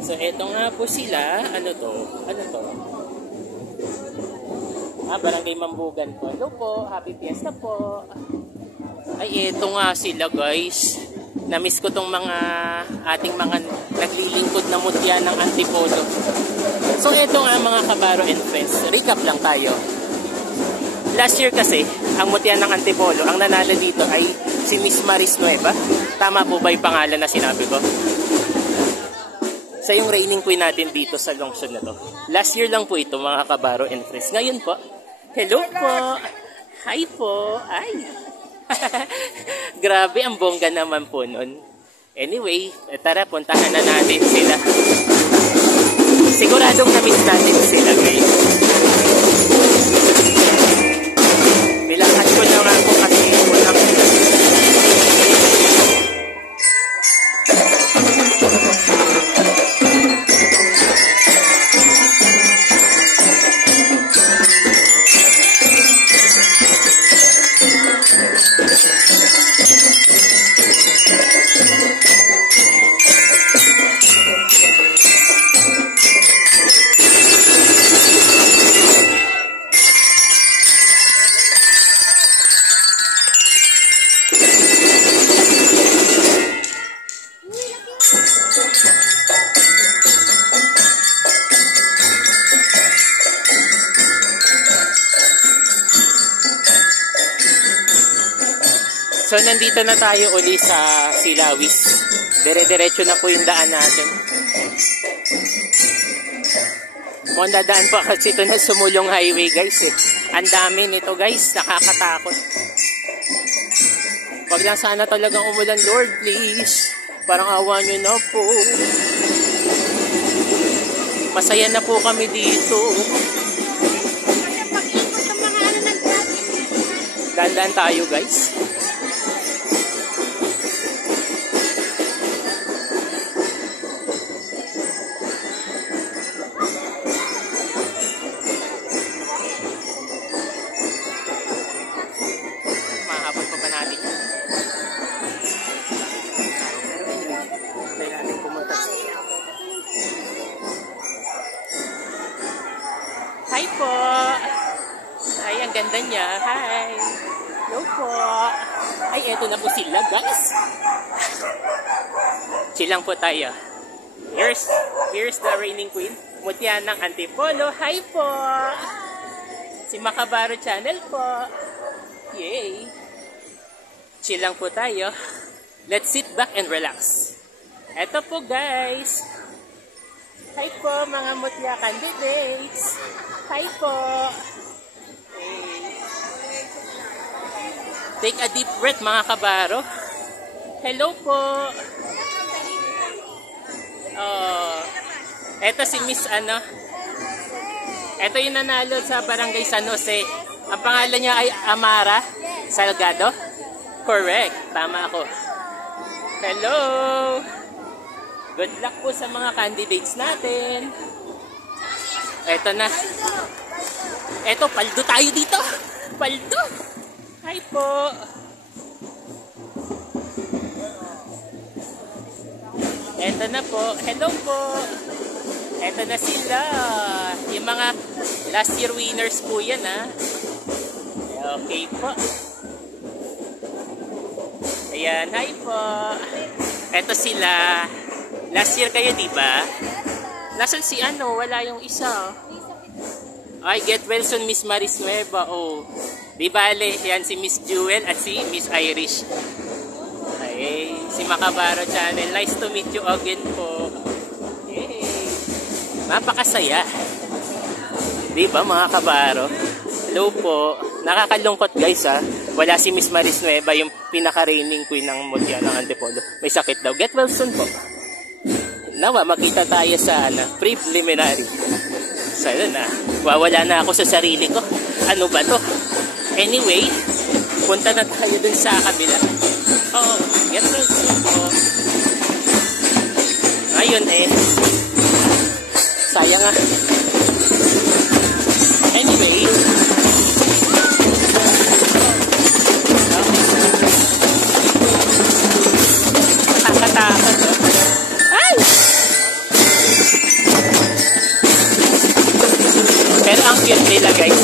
So, eto nga po sila. Ano to? Ano to? Barangay Mambugan po. Hello po. Happy Fiesta po. Ay, eto nga sila guys. Namiss ko tong mga ating mga naglilingkod na mutya ng Antipolo. So, eto nga mga kabaro and friends. Recap lang tayo. Last year kasi, ang mutya ng Antipolo, ang nanalo dito ay si Miss Maris Nueva. Tama po ba yung pangalan na sinabi ko? Sa yung reigning queen natin dito sa Lungsod na to. Last year lang po ito mga kabaro and friends. Ngayon po, hello po. Hi po. Ay. Grabe, ang bongga naman po nun. Anyway, tara, puntahan na natin sila. Siguradong na-miss natin sila guys. Bilangkat ko na nga po kasi walang So, nandito na tayo uli sa Silawis. Dire-diretso na po yung daan natin. Mukhang dadaan po kasi ito na Sumulong Highway, guys. Ang dami nito, guys. Nakakatakot. Wag lang sana talagang umulan, Lord, please. Parang awa nyo na po. Masaya na po kami dito. Dandaan tayo, guys. Hi po! Ay, ang ganda niya. Hi! Hello po! Ay, eto na po sila, guys! Chill lang po tayo. Here's the reigning queen, mutya ng Antipolo. Hi po! Si Makabaro Channel po. Yay! Chill lang po tayo. Let's sit back and relax. Eto po, guys! Hi po, mga mutya candidates! Hi po! Hey. Take a deep breath, mga kabaro. Hello po! Oh, eto si Miss ano. Eto yung nanalo sa Barangay San Jose. Ang pangalan niya ay Amara Salgado. Correct, tama ako. Hello! Good luck po sa mga candidates natin. Eto na. Eto, paldo tayo dito. Paldo. Hi po. Eto na po. Hello po. Eto na sila. Yung mga last year winners po yan, ha. Okay po. Ayan, hi po. Eto sila. Last year kayo, diba? Nasaan si ano? Wala yung isa. Ay, get well soon, Miss Maris Nueva. Oh. Di bale, yan si Miss Jewel at si Miss Irish. Ay, si Makabaro Channel. Nice to meet you again po. Yay. Napakasaya. Di ba, mga kabaro? Hello po. Nakakalungkot, guys, ha. Wala si Miss Maris Nueva, yung pinaka-reigning queen ng mutya ng Antipolo. May sakit daw. Get well soon po. Nawa, makita tayo sa preliminary. So, yun na. Wawala na ako sa sarili ko. Ano ba to? Anyway, punta na tayo dun sa kabila. Oh, get well soon po. Ngayon sayang nga. Anyway, nakakatakot. Ay! cute nila guys.